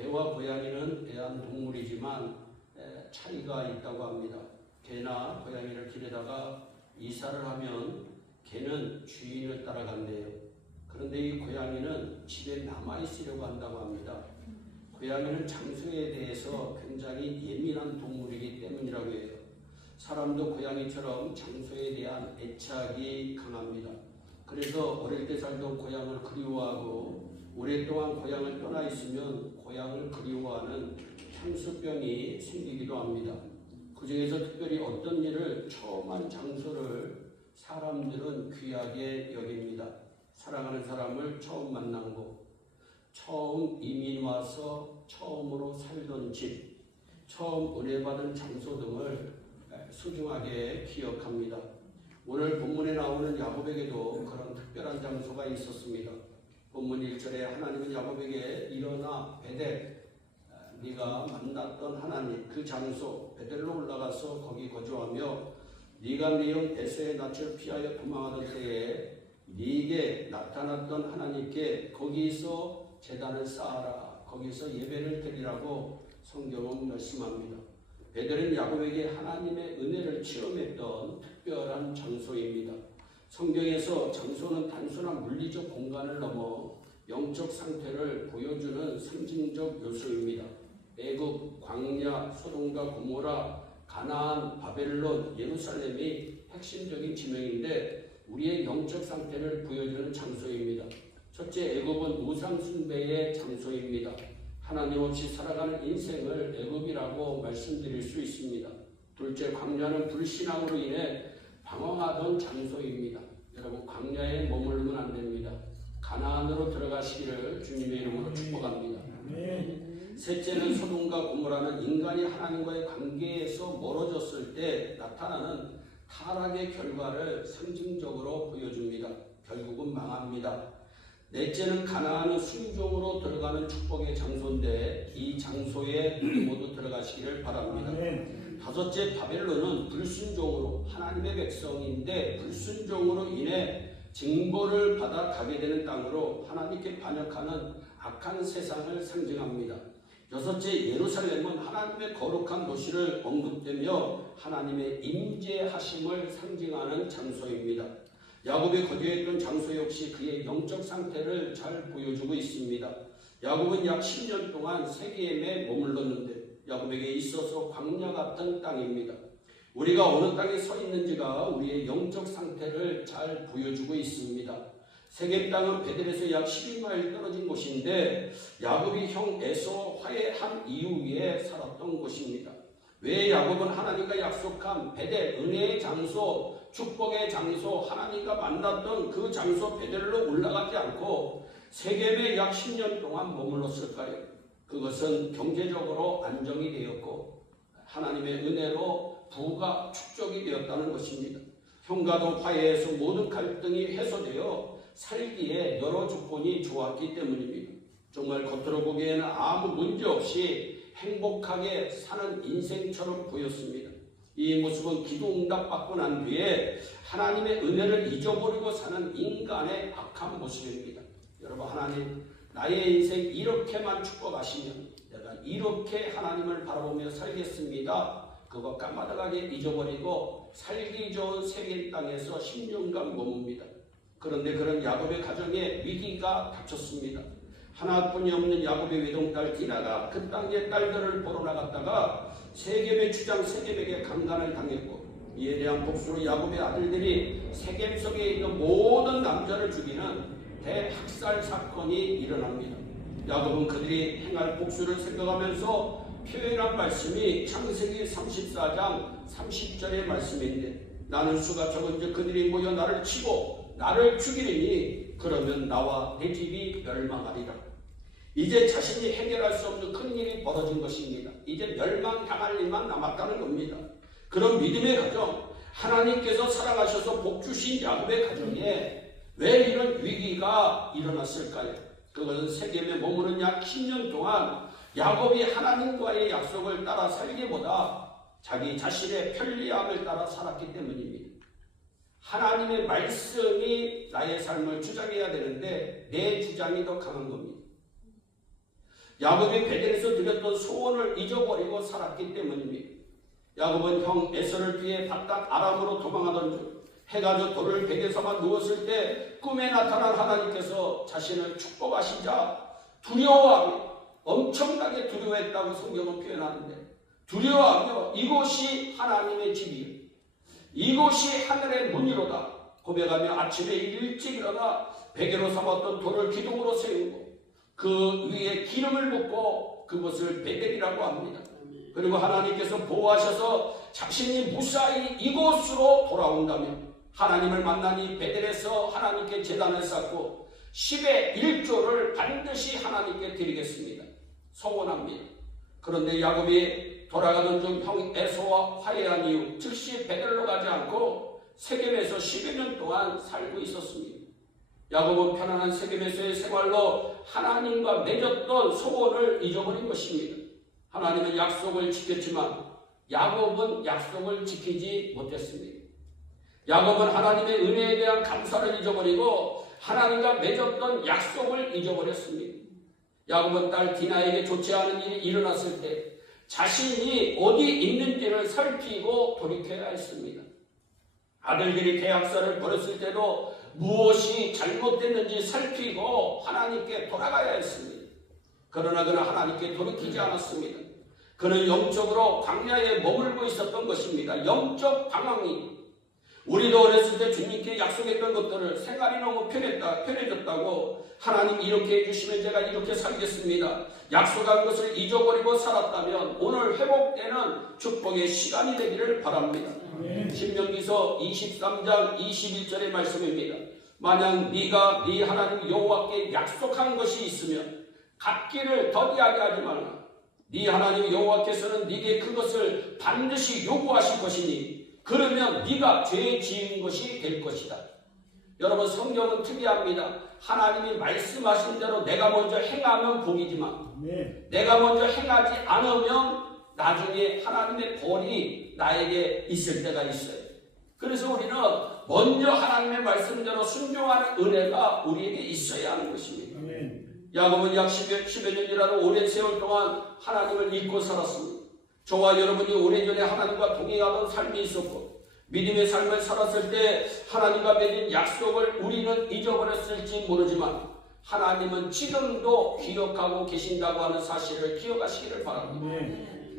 개와 고양이는 애완동물이지만 차이가 있다고 합니다. 개나 고양이를 길에다가 이사를 하면 개는 주인을 따라간대요. 그런데 이 고양이는 집에 남아있으려고 한다고 합니다. 고양이는 장소에 대해서 굉장히 예민한 동물이기 때문이라고 해요. 사람도 고양이처럼 장소에 대한 애착이 강합니다. 그래서 어릴 때 살던 고향을 그리워하고 오랫동안 고향을 떠나 있으면 고향을 그리워하는 향수병이 생기기도 합니다. 그 중에서 특별히 어떤 일을 처음 한 장소를 사람들은 귀하게 여깁니다. 사랑하는 사람을 처음 만난 곳, 처음 이민 와서 처음으로 살던 집, 처음 은혜받은 장소 등을 소중하게 기억합니다. 오늘 본문에 나오는 야곱에게도 그런 특별한 장소가 있었습니다. 본문 1절에 하나님은 야곱에게 일어나 베델, 네가 만났던 하나님 그 장소 베델로 올라가서 거기 거주하며 네가 네 형 에서의 낯을 피하여 도망하던 때에 네게 나타났던 하나님께 거기서 제단을 쌓아라, 거기서 예배를 드리라고 성경은 말씀합니다. 베델은 야곱에게 하나님의 은혜를 체험했던 특별한 장소입니다. 성경에서 장소는 단순한 물리적 공간을 넘어 영적 상태를 보여주는 상징적 요소입니다. 애굽, 광야, 소돔과 고모라, 가나안, 바벨론, 예루살렘이 핵심적인 지명인데 우리의 영적 상태를 보여주는 장소입니다. 첫째, 애굽은 우상 숭배의 장소입니다. 하나님 없이 살아가는 인생을 애굽이라고 말씀드릴 수 있습니다. 둘째, 광야는 불신앙으로 인해 방황하던 장소입니다. 여러분, 광야에 머물면 안 됩니다. 가나안으로 들어가시기를 주님의 이름으로 축복합니다. 셋째는 소돔과 고모라는 인간이 하나님과의 관계에서 멀어졌을 때 나타나는 타락의 결과를 상징적으로 보여줍니다. 결국은 망합니다. 넷째는 가나안은 순종으로 들어가는 축복의 장소인데 이 장소에 우리 모두 들어가시기를 바랍니다. 다섯째, 바벨론은 불순종으로 하나님의 백성인데 불순종으로 인해 징벌을 받아 가게 되는 땅으로 하나님께 반역하는 악한 세상을 상징합니다. 여섯째, 예루살렘은 하나님의 거룩한 도시를 언급되며 하나님의 임재하심을 상징하는 장소입니다. 야곱이 거주했던 장소 역시 그의 영적 상태를 잘 보여주고 있습니다. 야곱은 약 10년 동안 세겜에 머물렀는데 야곱에게 있어서 광야 같은 땅입니다. 우리가 어느 땅에 서 있는지가 우리의 영적 상태를 잘 보여주고 있습니다. 세겜 땅은 베델에서 약 12마일 떨어진 곳인데 야곱이 형 에서 화해한 이후에 살았던 곳입니다. 왜 야곱은 하나님과 약속한 베델, 은혜의 장소, 축복의 장소, 하나님과 만났던 그 장소 베델로 올라가지 않고 세겜에 약 10년 동안 머물렀을까요? 그것은 경제적으로 안정이 되었고 하나님의 은혜로 부가 축적이 되었다는 것입니다. 형과도 화해해서 모든 갈등이 해소되어 살기에 여러 조건이 좋았기 때문입니다. 정말 겉으로 보기에는 아무 문제 없이 행복하게 사는 인생처럼 보였습니다. 이 모습은 기도 응답받고 난 뒤에 하나님의 은혜를 잊어버리고 사는 인간의 악한 모습입니다. 여러분, 하나님 나의 인생 이렇게만 축복하시면 내가 이렇게 하나님을 바라보며 살겠습니다. 그거 까마득하게 잊어버리고 살기 좋은 세겜 땅에서 10년간 머뭅니다. 그런데 그런 야곱의 가정에 위기가 닥쳤습니다. 하나뿐이 없는 야곱의 외동딸 디나가 그 땅의 딸들을 보러 나갔다가 세겜의 주장 세겜에게 강간을 당했고 이에 대한 복수로 야곱의 아들들이 세겜 속에 있는 모든 남자를 죽이는 대학살 사건이 일어납니다. 야곱은 그들이 행할 복수를 생각하면서 표현한 말씀이 창세기 34장 30절의 말씀인데 나는 수가 적은즉 그들이 모여 나를 치고 나를 죽이리니 그러면 나와 내 집이 멸망하리라. 이제 자신이 해결할 수 없는 큰 일이 벌어진 것입니다. 이제 멸망당할 일만 남았다는 겁니다. 그런 믿음의 가정, 하나님께서 사랑하셔서 복 주신 야곱의 가정에 왜 이런 위기가 일어났을까요? 그것은 세겜에 머무른 약 10년 동안 야곱이 하나님과의 약속을 따라 살기보다 자기 자신의 편리함을 따라 살았기 때문입니다. 하나님의 말씀이 나의 삶을 주장해야 되는데 내 주장이 더 강한 겁니다. 야곱이 베델에서 드렸던 소원을 잊어버리고 살았기 때문입니다. 야곱은 형 에서를 피해 바깥 아람으로 도망하던 중 해가 져 돌을 베개 삼아 누웠을 때 꿈에 나타난 하나님께서 자신을 축복하시자 두려워하며 엄청나게 두려워했다고 성경은 표현하는데, 두려워하며 이곳이 하나님의 집이요 이곳이 하늘의 문이로다 고백하며 아침에 일찍 일어나 베개로 삼았던 돌을 기둥으로 세우고 그 위에 기름을 붓고 그것을 베델이라고 합니다. 그리고 하나님께서 보호하셔서 자신이 무사히 이곳으로 돌아온다며 하나님을 만나니 베델에서 하나님께 제단을 쌓고 10의 1조를 반드시 하나님께 드리겠습니다. 소원합니다. 그런데 야곱이 돌아가던 중 형 에서와 화해한 이후 즉시 베델로 가지 않고 세겜에서 10여 년 동안 살고 있었습니다. 야곱은 편안한 세겜에서의 생활로 하나님과 맺었던 소원을 잊어버린 것입니다. 하나님은 약속을 지켰지만 야곱은 약속을 지키지 못했습니다. 야곱은 하나님의 은혜에 대한 감사를 잊어버리고 하나님과 맺었던 약속을 잊어버렸습니다. 야곱은 딸 디나에게 좋지 않은 일이 일어났을 때 자신이 어디 있는지를 살피고 돌이켜야 했습니다. 아들들이 계약서를 버렸을 때도 무엇이 잘못됐는지 살피고 하나님께 돌아가야 했습니다. 그러나 그는 하나님께 돌이키지 않았습니다. 그는 영적으로 광야에 머물고 있었던 것입니다. 영적 방황이. 우리도 어렸을 때 주님께 약속했던 것들을 생활이 너무 편해졌다고 하나님 이렇게 해주시면 제가 이렇게 살겠습니다. 약속한 것을 잊어버리고 살았다면 오늘 회복되는 축복의 시간이 되기를 바랍니다. 신명기서 23장 21절의 말씀입니다. 만약 네가 네 하나님 여호와께 약속한 것이 있으면 갚기를 더디하게 하지 말라. 네 하나님 여호와께서는 네게 그것을 반드시 요구하실 것이니 그러면 네가 죄 지은 것이 될 것이다. 여러분, 성경은 특이합니다. 하나님이 말씀하신 대로 내가 먼저 행하면 복이지만 내가 먼저 행하지 않으면 나중에 하나님의 벌이 나에게 있을 때가 있어요. 그래서 우리는 먼저 하나님의 말씀대로 순종하는 은혜가 우리에게 있어야 하는 것입니다. 야곱은 약 10여 년이라는 오랜 세월 동안 하나님을 잊고 살았습니다. 저와 여러분이 오래전에 하나님과 동행하던 삶이 있었고 믿음의 삶을 살았을 때 하나님과 맺은 약속을 우리는 잊어버렸을지 모르지만 하나님은 지금도 기억하고 계신다고 하는 사실을 기억하시기를 바랍니다.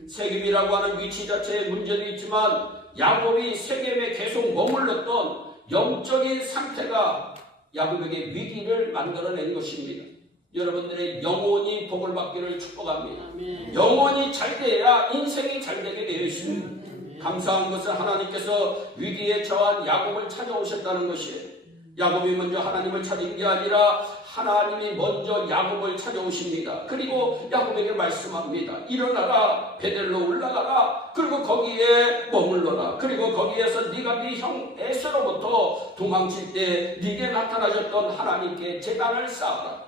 세겜이라고 하는 위치 자체에 문제도 있지만 야곱이 세겜에 계속 머물렀던 영적인 상태가 야곱에게 위기를 만들어낸 것입니다. 여러분들의 영혼이 복을 받기를 축복합니다. 영혼이 잘 돼야 인생이 잘 되게 되어 있습니다. 감사한 것은 하나님께서 위기에 처한 야곱을 찾아오셨다는 것이에요. 야곱이 먼저 하나님을 찾은 게 아니라 하나님이 먼저 야곱을 찾아오십니다. 그리고 야곱에게 말씀합니다. 일어나라, 베델로 올라가라, 그리고 거기에 머물러라. 그리고 거기에서 네가 네 형 에서로부터 도망칠 때 네게 나타나셨던 하나님께 제단을 쌓아라.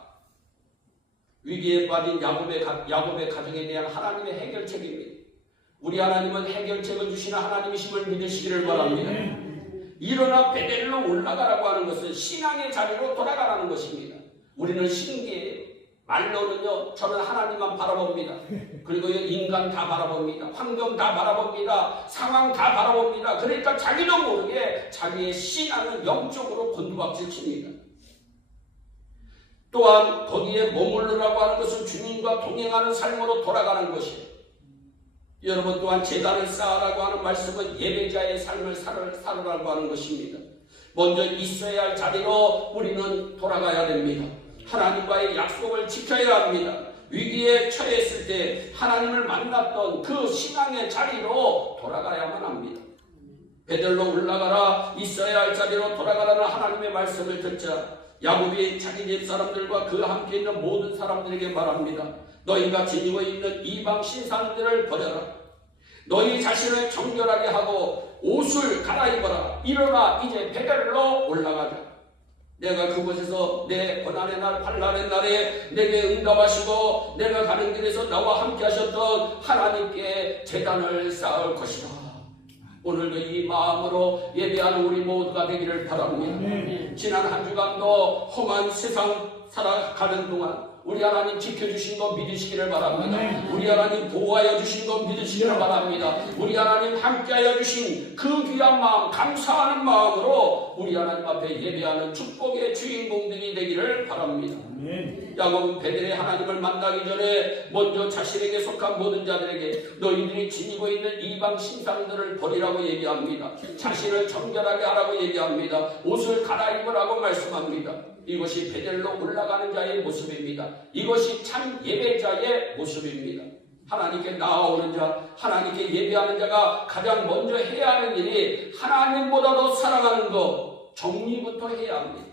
위기에 빠진 야곱의 가정에 대한 하나님의 해결책입니다. 우리 하나님은 해결책을 주시는 하나님이심을 믿으시기를 바랍니다. 일어나 베델로 올라가라고 하는 것은 신앙의 자리로 돌아가라는 것입니다. 우리는 신기해요. 말로는요, 저는 하나님만 바라봅니다. 그리고 인간 다 바라봅니다. 환경 다 바라봅니다. 상황 다 바라봅니다. 그러니까 자기도 모르게 자기의 신앙은 영적으로 곤두박질 칩니다. 또한 거기에 머물르라고 하는 것은 주님과 동행하는 삶으로 돌아가는 것이에요. 여러분, 또한 제단을 쌓으라고 하는 말씀은 예배자의 삶을 살으라고 하는 것입니다. 먼저 있어야 할 자리로 우리는 돌아가야 됩니다. 하나님과의 약속을 지켜야 합니다. 위기에 처했을 때 하나님을 만났던 그 신앙의 자리로 돌아가야만 합니다. 베델로 올라가라, 있어야 할 자리로 돌아가라는 하나님의 말씀을 듣자 야곱이 자기 집 사람들과 그 함께 있는 모든 사람들에게 말합니다. 너희가 지니고 있는 이방 신상들을 버려라. 너희 자신을 정결하게 하고 옷을 갈아입어라. 일어나 이제 베델로 올라가자. 내가 그곳에서 내 고난의 날, 환난의 날에 내게 응답하시고 내가 가는 길에서 나와 함께 하셨던 하나님께 제단을 쌓을 것이다. 오늘도 이 마음으로 예배하는 우리 모두가 되기를 바랍니다. 지난 한 주간도 험한 세상 살아가는 동안 우리 하나님 지켜주신 거 믿으시기를 바랍니다. 우리 하나님 보호하여 주신 거 믿으시기를 바랍니다. 우리 하나님 함께하여 주신 그 귀한 마음, 감사하는 마음으로 우리 하나님 앞에 예배하는 축복의 주인공들이 되기를 바랍니다. 야곱은 베델의 하나님을 만나기 전에 먼저 자신에게 속한 모든 자들에게 너희들이 지니고 있는 이방 신상들을 버리라고 얘기합니다. 자신을 정결하게 하라고 얘기합니다. 옷을 갈아입으라고 말씀합니다. 이것이 베델로 올라가는 자의 모습입니다. 이것이 참 예배자의 모습입니다. 하나님께 나아오는 자, 하나님께 예배하는 자가 가장 먼저 해야 하는 일이 하나님보다도 사랑하는 것, 정리부터 해야 합니다.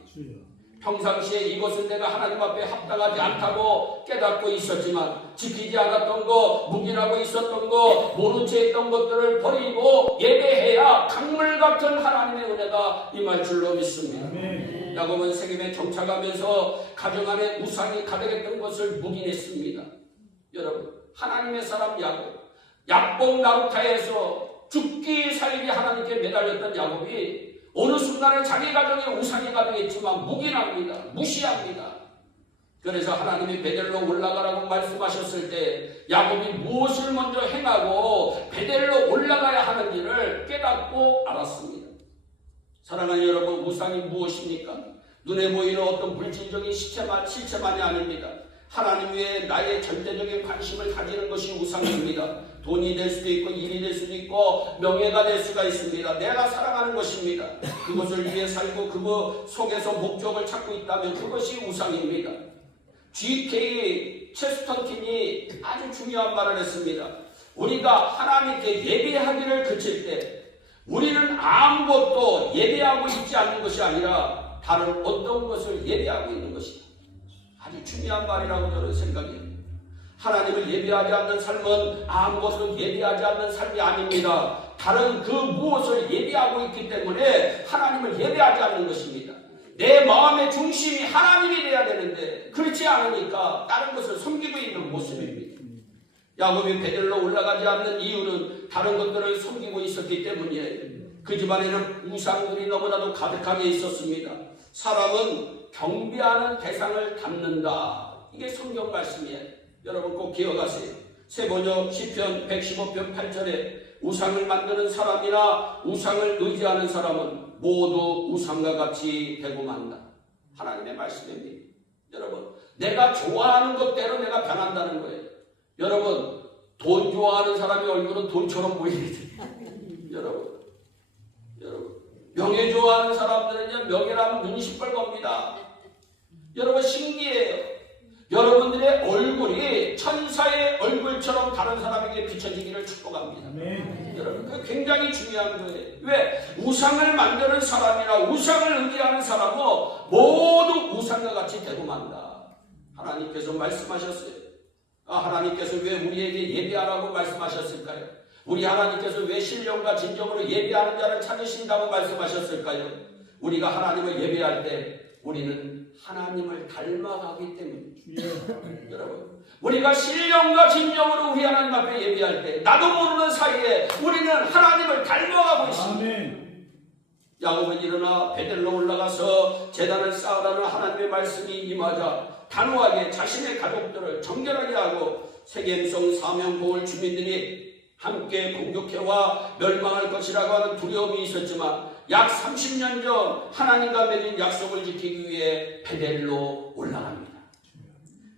평상시에 이것은 내가 하나님 앞에 합당하지 않다고 깨닫고 있었지만 지키지 않았던 거, 묵인하고 있었던 거, 모른 채 했던 것들을 버리고 예배해야 강물 같은 하나님의 은혜가 임할 줄로 믿습니다. 야곱은 세겜에 정착하면서 가정 안에 우상이 가득했던 것을 묵인했습니다. 여러분, 하나님의 사람 야곱, 약복 나루타에서 죽기 살기 하나님께 매달렸던 야곱이 어느 순간에 자기 가정에 우상이 가득했지만 묵인합니다. 무시합니다. 그래서 하나님이 베델로 올라가라고 말씀하셨을 때 야곱이 무엇을 먼저 행하고 베델로 올라가야 하는지를 깨닫고 알았습니다. 사랑하는 여러분, 우상이 무엇입니까? 눈에 보이는 어떤 물질적인 실체만이 아닙니다. 하나님 외에 나의 절대적인 관심을 가지는 것이 우상입니다. 돈이 될 수도 있고 일이 될 수도 있고 명예가 될 수가 있습니다. 내가 사랑하는 것입니다. 그것을 위해 살고 그거 속에서 목적을 찾고 있다면 그것이 우상입니다. G.K. 체스턴틴이 아주 중요한 말을 했습니다. 우리가 하나님께 예배하기를 그칠 때 우리는 아무것도 예배하고 있지 않는 것이 아니라 다른 어떤 것을 예배하고 있는 것이다. 아주 중요한 말이라고 저는 생각합니다. 하나님을 예배하지 않는 삶은 아무것도 예배하지 않는 삶이 아닙니다. 다른 그 무엇을 예배하고 있기 때문에 하나님을 예배하지 않는 것입니다. 내 마음의 중심이 하나님이 돼야 되는데 그렇지 않으니까 다른 것을 섬기고 있는 모습입니다. 야곱이 베델로 올라가지 않는 이유는 다른 것들을 섬기고 있었기 때문이에요. 그 집안에는 우상들이 너무나도 가득하게 있었습니다. 사람은 경배하는 대상을 닮는다. 이게 성경 말씀이에요. 여러분 꼭 기억하세요. 세번역 시편 115편 8절에 우상을 만드는 사람이나 우상을 의지하는 사람은 모두 우상과 같이 되고 만다. 하나님의 말씀입니다. 여러분, 내가 좋아하는 것대로 내가 변한다는 거예요. 여러분, 돈 좋아하는 사람의 얼굴은 돈처럼 보이거든요. 여러분, 명예 좋아하는 사람들은 명예라면 눈이 시뻘겁니다. 여러분, 신기해요. 여러분들의 얼굴이 천사의 얼굴처럼 다른 사람에게 비춰지기를 축복합니다. 여러분, 그게 굉장히 중요한 거예요. 왜? 우상을 만드는 사람이나 우상을 의지하는 사람은 모두 우상과 같이 되고 만다. 하나님께서 말씀하셨어요. 하나님께서 왜 우리에게 예배하라고 말씀하셨을까요? 우리 하나님께서 왜 신령과 진정으로 예배하는 자를 찾으신다고 말씀하셨을까요? 우리가 하나님을 예배할 때 우리는 하나님을 닮아가기 때문입니다. 여러분, 우리가 신령과 진정으로 우리 하나님 앞에 예배할 때 나도 모르는 사이에 우리는 하나님을 닮아가고 있습니다. 야곱은 일어나 베델로 올라가서 제단을 쌓으라는 하나님의 말씀이 임하자 단호하게 자신의 가족들을 정결하게 하고 세겜성 사명고을 주민들이 함께 공격해와 멸망할 것이라고 하는 두려움이 있었지만 약 30년 전 하나님과 맺은 약속을 지키기 위해 베델로 올라갑니다.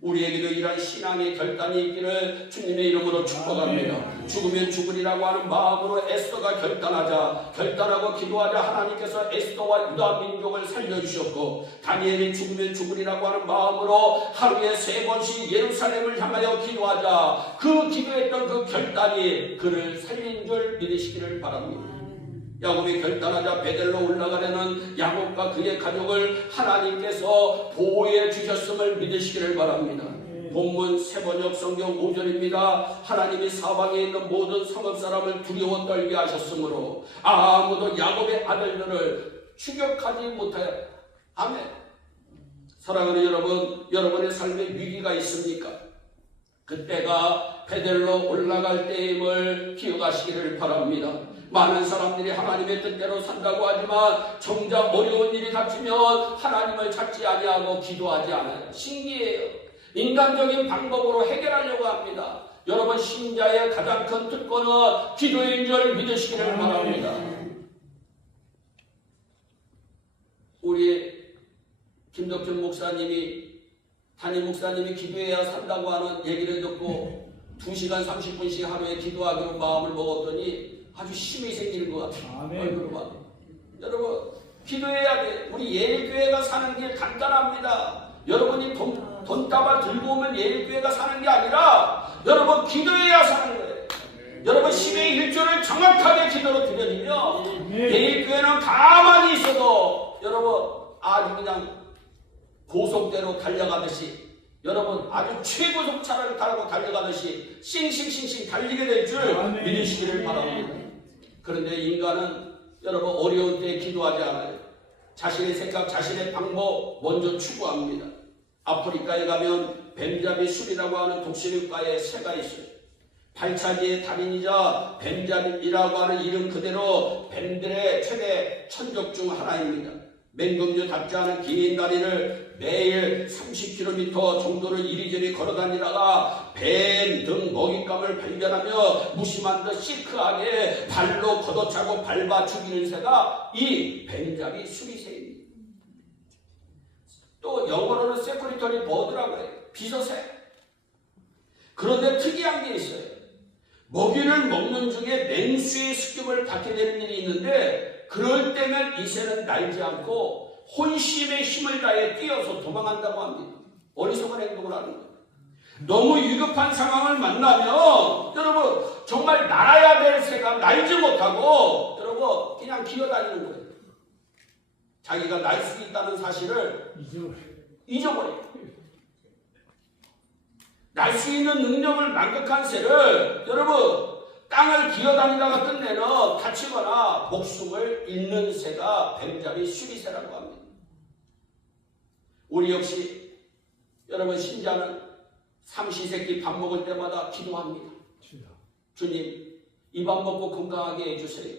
우리에게도 이러한 신앙의 결단이 있기를 주님의 이름으로 축복합니다. 죽으면 죽으리라고 하는 마음으로 에스더가 결단하고 기도하자 하나님께서 에스더와 유다 민족을 살려주셨고, 다니엘이 죽으면 죽으리라고 하는 마음으로 하루에 3번씩 예루살렘을 향하여 기도하자 그 기도했던 그 결단이 그를 살린 줄 믿으시기를 바랍니다. 야곱이 결단하자 베델로 올라가려는 야곱과 그의 가족을 하나님께서 보호해 주셨음을 믿으시기를 바랍니다. 본문 세번역 성경 5절입니다. 하나님이 사방에 있는 모든 성읍 사람을 두려워 떨게 하셨으므로 아무도 야곱의 아들들을 추격하지 못하여. 아멘. 사랑하는 여러분, 여러분의 삶에 위기가 있습니까? 그때가 베델로 올라갈 때임을 기억하시기를 바랍니다. 많은 사람들이 하나님의 뜻대로 산다고 하지만 정작 어려운 일이 닥치면 하나님을 찾지 아니하고 기도하지 않아요. 신기해요. 인간적인 방법으로 해결하려고 합니다. 여러분, 신자의 가장 큰 특권은 기도인 줄 믿으시기를 바랍니다. 우리 김덕준 목사님이, 담임 목사님이 기도해야 산다고 하는 얘기를 듣고 2시간 30분씩 하루에 기도하기로 마음을 먹었더니 아주 힘이 생기는 것 같아요. 여러분, 기도해야 돼. 우리 예일교회가 사는 길 간단합니다. 여러분이 돈다발 들고 오면 예일교회가 사는 게 아니라 여러분 기도해야 사는 거예요. 여러분 10의 1조를 정확하게 기도로 드려지면 예일교회는 가만히 있어도 여러분 아주 그냥 고속대로 달려가듯이, 여러분 아주 최고속 차를 타고 달려가듯이 싱싱싱싱 달리게 될 줄 믿으시기를 바랍니다. 그런데 인간은 여러분 어려운 때에 기도하지 않아요. 자신의 생각, 자신의 방법 먼저 추구합니다. 아프리카에 가면 벤자민 술이라고 하는 독수리과의 새가 있어요. 발차기의 달인이자 벤자민이라고 하는 이름 그대로 뱀들의 최대 천적 중 하나입니다. 맹금류답지 않은 긴 다리를 매일 30km 정도를 이리저리 걸어다니다가 뱀 등 먹잇감을 발견하며 무심한 듯 시크하게 발로 걷어차고 밟아 죽이는 새가 이 벤자민 수리새입니다. 또 영어로는 세크리터리 버드라고 해요. 비서새. 그런데 특이한 게 있어요. 먹이를 먹는 중에 맹수의 습격을 받게 되는 일이 있는데 그럴 때면 이 새는 날지 않고 혼심의 힘을 다해 뛰어서 도망한다고 합니다. 어리석은 행동을 하는 거예요. 너무 위급한 상황을 만나면 여러분 정말 날아야 될 새가 날지 못하고 여러분 그냥 기어다니는 거예요. 자기가 날 수 있다는 사실을 잊어버려요. 날 수 있는 능력을 만극한 새를 여러분 땅을 기어다니다가 끝내는 다치거나 목숨을 잃는 새가 뱀자민 수리새라고 합니다. 우리 역시 여러분 신자는 삼시세끼 밥 먹을 때마다 기도합니다. 주님, 이 밥 먹고 건강하게 해주세요.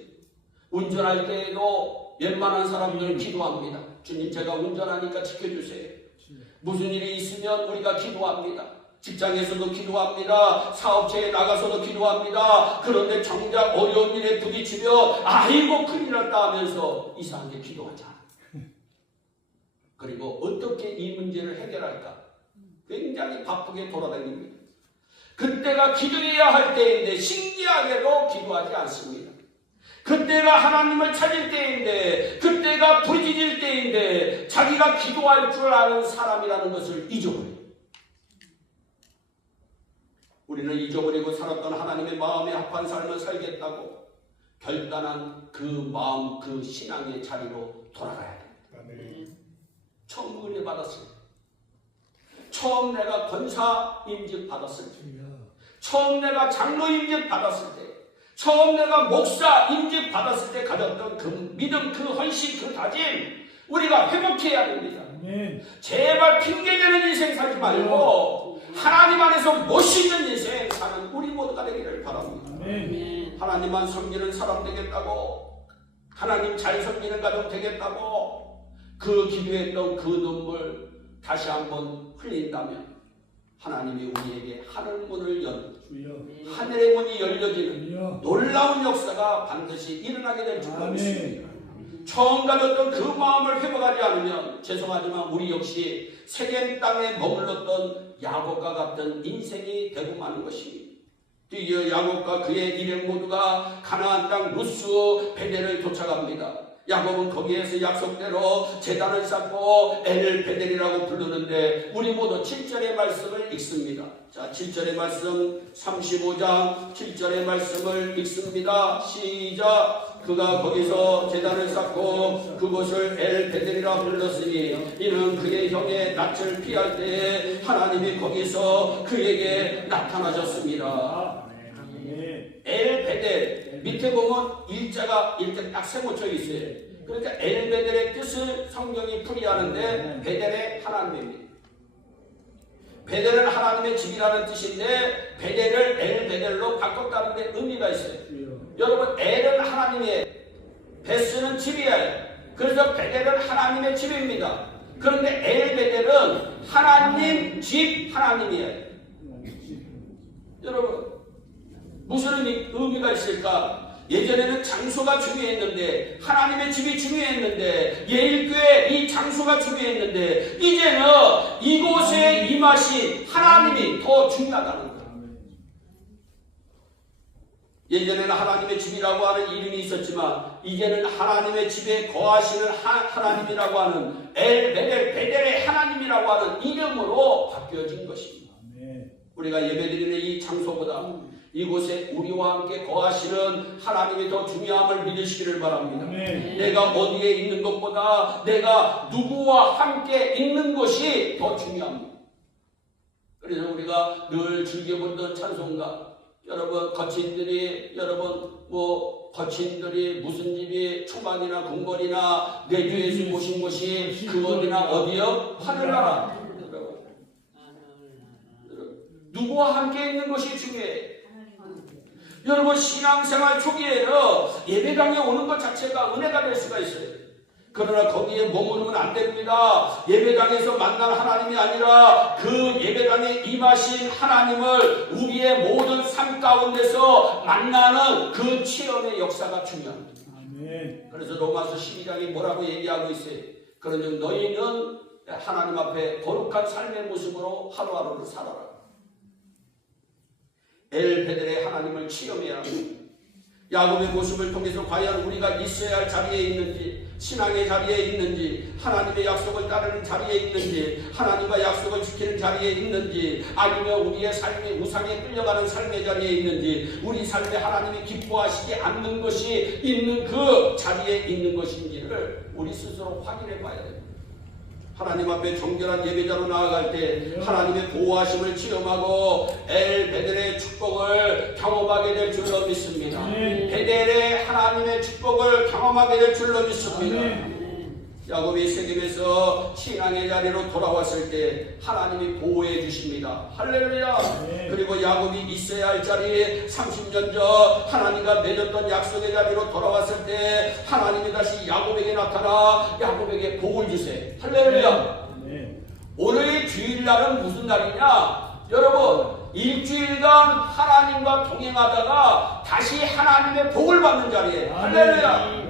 운전할 때에도 웬만한 사람들은 기도합니다. 주님, 제가 운전하니까 지켜주세요. 무슨 일이 있으면 우리가 기도합니다. 직장에서도 기도합니다. 사업체에 나가서도 기도합니다. 그런데 정작 어려운 일에 부딪히며 아이고 큰일 났다 하면서 이상하게 기도하지 않아요. 그리고 어떻게 이 문제를 해결할까? 굉장히 바쁘게 돌아다닙니다. 그때가 기도해야 할 때인데 신기하게도 기도하지 않습니다. 그때가 하나님을 찾을 때인데, 그때가 부르짖을 때인데 자기가 기도할 줄 아는 사람이라는 것을 잊어버려요. 우리는 잊어버리고 살았던 하나님의 마음에 합한 삶을 살겠다고 결단한 그 마음, 그 신앙의 자리로 돌아가야 됩니다. 처음 은혜 받았을 때, 처음 내가 권사 임직 받았을 때, 처음 내가 장로 임직 받았을 때, 처음 내가 목사 임직 받았을 때 가졌던 그 믿음, 그 헌신, 그 다짐 우리가 회복해야 됩니다. 제발 핑계대는 인생 살지 말고 하나님 안에서 멋있는 인생 사는 우리 모두가 되기를 바랍니다. 하나님만 섬기는 사람 되겠다고, 하나님 잘 섬기는 가정 되겠다고 그 기도했던 그 눈물 다시 한번 흘린다면 하나님이 우리에게 하늘 문을 하늘의 문이 열려지는 놀라운 역사가 반드시 일어나게 될 줄로 믿습니다. 처음 가졌던 그 마음을 회복하지 않으면 죄송하지만 우리 역시 세겜 땅에 머물렀던 야곱과 같은 인생이 되고 마는 것입니다. 드디어 야곱과 그의 일행 모두가 가나안 땅 루스 베델을 도착합니다. 야곱은 거기에서 약속대로 제단을 쌓고 엘을 베델이라고 부르는데 우리 모두 7절의 말씀을 읽습니다. 자, 7절의 말씀 35장 7절의 말씀을 읽습니다. 시작. 그가 거기서 제단을 쌓고 그곳을 엘 베델이라 불렀으니 이는 그의 형의 낯을 피할 때에 하나님이 거기서 그에게 나타나셨습니다. 엘 베델 밑에 보면 일자가 이렇게 딱 세워져 있어요. 그러니까 엘 베델의 뜻을 성경이 풀이하는데 베델의 하나님입니다. 베델은 하나님의 집이라는 뜻인데 베델을 엘 베델로 바꿨다는 데 의미가 있어요. 여러분, 엘은 하나님의, 베스는 집이에요. 그래서 베델은 하나님의 집입니다. 그런데 엘베델은 하나님 집 하나님이에요. 여러분 무슨 의미가 있을까? 예전에는 장소가 중요했는데, 하나님의 집이 중요했는데, 예일교회 이 장소가 중요했는데, 이제는 이곳에 임하신 하나님이 더 중요하다는 거예요. 예전에는 하나님의 집이라고 하는 이름이 있었지만, 이제는 하나님의 집에 거하시는 하나님이라고 하는 베델의 하나님이라고 하는 이름으로 바뀌어진 것입니다. 우리가 예배드리는 이 장소보다 이곳에 우리와 함께 거하시는 하나님이 더 중요함을 믿으시기를 바랍니다. 내가 어디에 있는 것보다 내가 누구와 함께 있는 것이 더 중요합니다. 그래서 우리가 늘 즐겨 부르던 찬송가, 여러분 거친들이 무슨 집이 초반이나 궁궐이나 내 주 예수 모신 곳이 그 어디나 어디요? 하늘나라. 누구와 함께 있는 것이 중요해요. 여러분 신앙생활 초기에는 예배당에 오는 것 자체가 은혜가 될 수가 있어요. 그러나 거기에 머무르면 안 됩니다. 예배당에서 만난 하나님이 아니라 그 예배당에 임하신 하나님을 우리의 모든 삶 가운데서 만나는 그 체험의 역사가 중요합니다. 아멘. 그래서 로마서 12장이 뭐라고 얘기하고 있어요? 그러니 너희는 하나님 앞에 거룩한 삶의 모습으로 하루하루를 살아라. 엘베델의 하나님을 체험해야 합니다. 야곱의 모습을 통해서 과연 우리가 있어야 할 자리에 있는지, 신앙의 자리에 있는지, 하나님의 약속을 따르는 자리에 있는지, 하나님과 약속을 지키는 자리에 있는지, 아니면 우리의 삶이 우상에 끌려가는 삶의 자리에 있는지, 우리 삶에 하나님이 기뻐하시지 않는 것이 있는 그 자리에 있는 것인지를 우리 스스로 확인해 봐야 됩니다. 하나님 앞에 정결한 예배자로 나아갈 때 하나님의 보호하심을 체험하고 엘베델의 축복을 경험하게 될 줄로 믿습니다. 베델의 하나님의 축복을 경험하게 될 줄로 믿습니다. 야곱이 세겜에서 신앙의 자리로 돌아왔을 때 하나님이 보호해 주십니다. 할렐루야. 그리고 야곱이 있어야 할 자리에 30년 전 하나님과 맺었던 약속의 자리로 돌아왔을 때 하나님이 다시 야곱에게 나타나 야곱에게 복을 주세요. 할렐루야. 오늘 주일날은 무슨 날이냐? 여러분 일주일간 하나님과 동행하다가 다시 하나님의 복을 받는 자리에 할렐루야.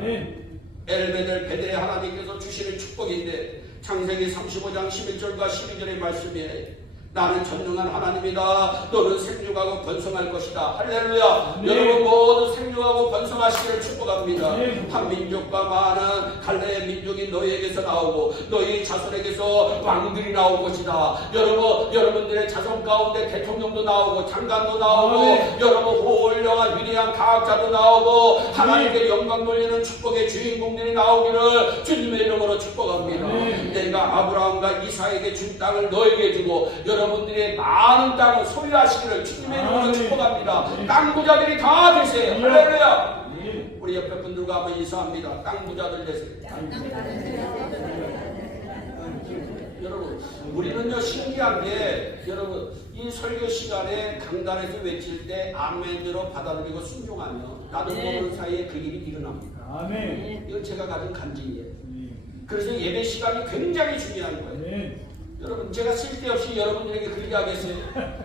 엘베델 베델의 하나님께서 주시는 축복인데 창세기 35장 11절과 12절의 말씀에 나는 전능한 하나님이다. 너는 생육하고 번성할 것이다. 할렐루야. 여러분 모두 생육하고 번성하시기를 축복합니다. 한 민족과 많은 갈대의 민족이 너희에게서 나오고 너희 자손에게서 왕들이 나올 것이다. 여러분들의 자손 가운데 대통령도 나오고 장관도 나오고 여러분 훌륭한 위대한 과학자도 나오고 하나님께 영광 돌리는 축복의 주인공들이 나오기를 주님의 이름으로 축복합니다. 내가 아브라함과 이삭에게 준 땅을 너에게 주고 여러분들의 많은 땅을 소유하시기를 주님의 이름으로 축복합니다. 땅 부자들이 다 되세요. 할렐루야. 우리 옆에 분들과 한번 인사합니다. 땅 부자들 되세요. 여러분 우리는요 신기한 게 여러분 이 설교 시간에 강단에서 외칠 때 아멘으로 받아들이고 순종하면 나도 모르는 사이에 그 일이 일어납니다. 아멘. 이건 제가 가진 간증이에요. 그래서 예배 시간이 굉장히 중요한 거예요. 여러분 제가 쓸데없이 여러분들에게 그렇게 하겠어요.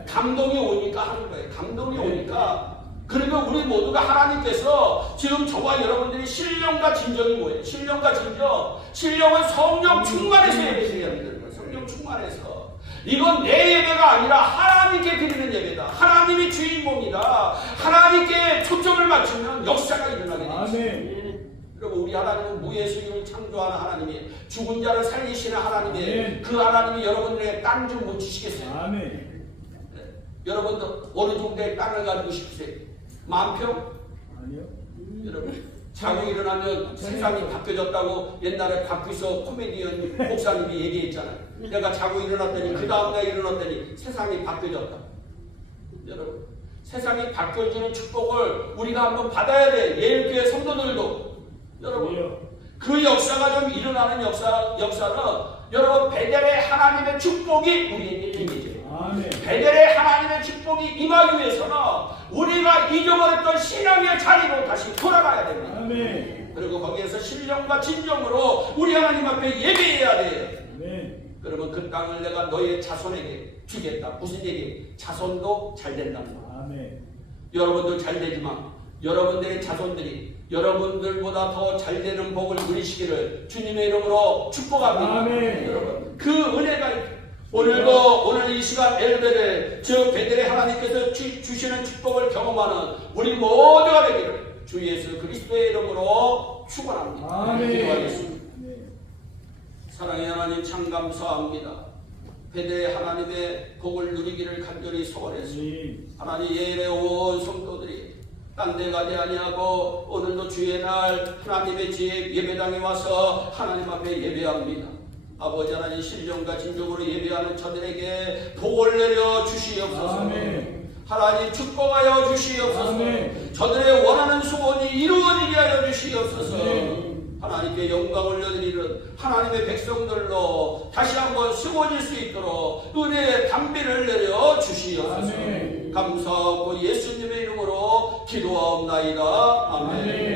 감동이 오니까 하는 거예요. 감동이 오니까. 그러면 우리 모두가 하나님께서 지금 저와 여러분들이 신령과 진정이 뭐예요? 신령과 진정. 신령은 성령 충만해서 예배드려야 되는 거예요. 성령 충만해서. 이건 내 예배가 아니라 하나님께 드리는 예배다. 하나님이 주인공이다. 하나님께 초점을 맞추면 역사가 일어나게 됩니다. 여러분 우리 하나님은 무예수님을 창조하는 하나님이에요. 죽은 자를 살리시는 하나님이에요. 아멘. 그 하나님이 여러분들에게 땅 좀 못 주시겠어요? 아멘. 네. 여러분도 어느 정도의 땅을 가지고 싶으세요? 10,000평? 아니요. 여러분 자고 일어나면 세상이 바뀌어졌다고 옛날에 박규서 코미디언 목사님이 얘기했잖아요. 내가 자고 일어났더니 그 다음날 일어났더니 세상이 바뀌어졌다. 여러분 세상이 바뀌어지는 축복을 우리가 한번 받아야 돼. 예일교회 성도들도 여러분 그 역사가 좀 일어나는 역사는 여러분 베델의 하나님의 축복이 우리에게 임해져요. 베델의 하나님의 축복이 임하기 위해서는 우리가 잊어버렸던 신앙의 자리로 다시 돌아가야 됩니다. 아멘. 그리고 거기에서 신령과 진정으로 우리 하나님 앞에 예배해야 돼요. 아멘. 그러면 그 땅을 내가 너의 자손에게 주겠다. 무슨 얘기? 자손도 잘 된답니다. 아멘. 여러분도 잘 되지만 여러분들의 자손들이 여러분들보다 더 잘 되는 복을 누리시기를 주님의 이름으로 축복합니다. 아멘. 여러분 그 은혜가 오늘도 오늘 이 시간 엘베를 저 베델의 하나님께서 주시는 축복을 경험하는 우리 모두가 되기를 주 예수 그리스도의 이름으로 축원합니다. 아멘. 기도하겠습니다. 사랑의 하나님 참 감사합니다. 베델의 하나님의 복을 누리기를 간절히 소원했습니다. 하나님 예배 온 성도들이 딴 데 가지 아니하고 오늘도 주의 날 하나님의 집 예배당에 와서 하나님 앞에 예배합니다. 아버지 하나님 신령과 진정으로 예배하는 저들에게 복을 내려 주시옵소서. 아멘. 하나님 축복하여 주시옵소서. 아멘. 저들의 원하는 소원이 이루어지게 하여 주시옵소서. 아멘. 하나님께 영광 올려드리는 하나님의 백성들로 다시 한번 쓰워질 수 있도록 은혜의 담비를 내려 주시옵소서. 아멘. 감사하고 예수님의 이름으로 기도하옵나이다. 아멘.